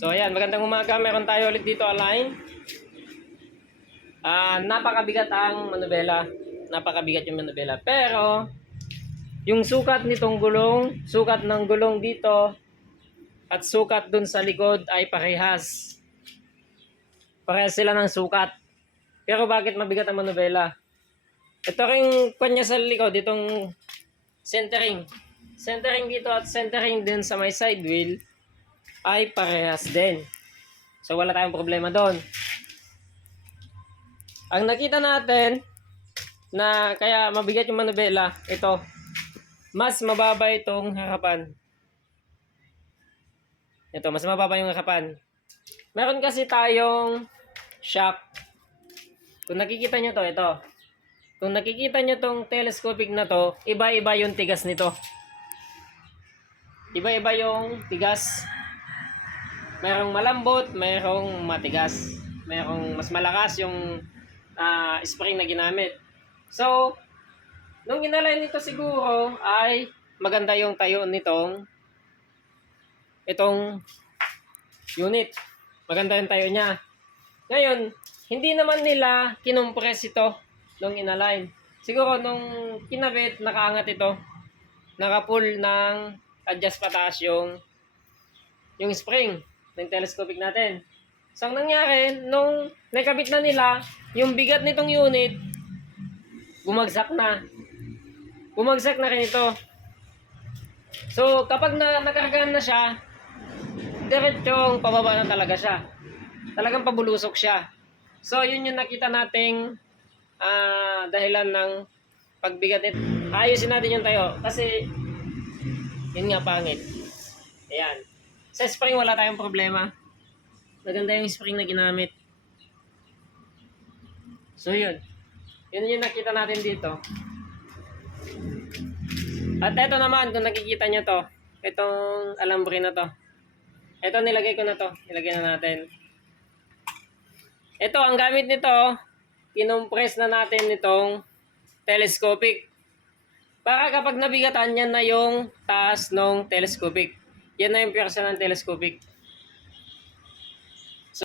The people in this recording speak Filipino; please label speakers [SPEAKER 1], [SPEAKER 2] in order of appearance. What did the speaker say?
[SPEAKER 1] So ayan, magandang umaga. Meron tayo ulit dito align. Ah, napakabigat ang manubela. Napakabigat yung manubela. Pero yung sukat nitong gulong, sukat ng gulong dito at sukat dun sa likod ay parehas. Parehas sila ng sukat. Pero bakit mabigat ang manubela? Ito ring kanya sa likod, itong centering. Centering dito at centering din sa may side wheel ay parehas din. So wala tayong problema doon. Ang nakita natin na kaya mabigat yung manubela, ito, mas mababa itong harapan. Ito, mas mababa yung harapan. Meron kasi tayong shock. Kung nakikita nyo to, ito. Kung nakikita nyo tong telescopic na to, iba-iba yung tigas nito. Iba-iba yung tigas. Merong malambot, merong matigas. Merong mas malakas yung ah, spring na ginamit. So, nung inalay nito siguro ay maganda yung tayo nitong itong unit. Maganda yung tayo niya. Ngayon, hindi naman nila kinompress ito nung inalign. Siguro nung kinabit, nakaangat ito. Nakapull ng adjust pataas yung yung spring ng telescopic natin. So, ang nangyari, nung nakabit na nila, yung bigat nitong unit, bumagsak na. Bumagsak na rin ito. So, kapag na nakargaan na siya, diretsong pababa na talaga siya. Talagang pabulusok siya. So, yun yung nakita nating ah, dahilan ng pagbigat nito. Ayusin natin yung tayo. Kasi, yun nga pangit. Ayan. Sa spring, wala tayong problema. Maganda yung spring na ginamit. So, yun. Yun yung nakita natin dito. At ito naman, kung nakikita nyo to, itong alambre na to. Ito, nilagay ko na to. Nilagay na natin. Ito, ang gamit nito, kinompress na natin nitong telescopic. Para kapag nabigatan, yan na yung taas ng telescopic. Yan na yung pwersa ng telescopic.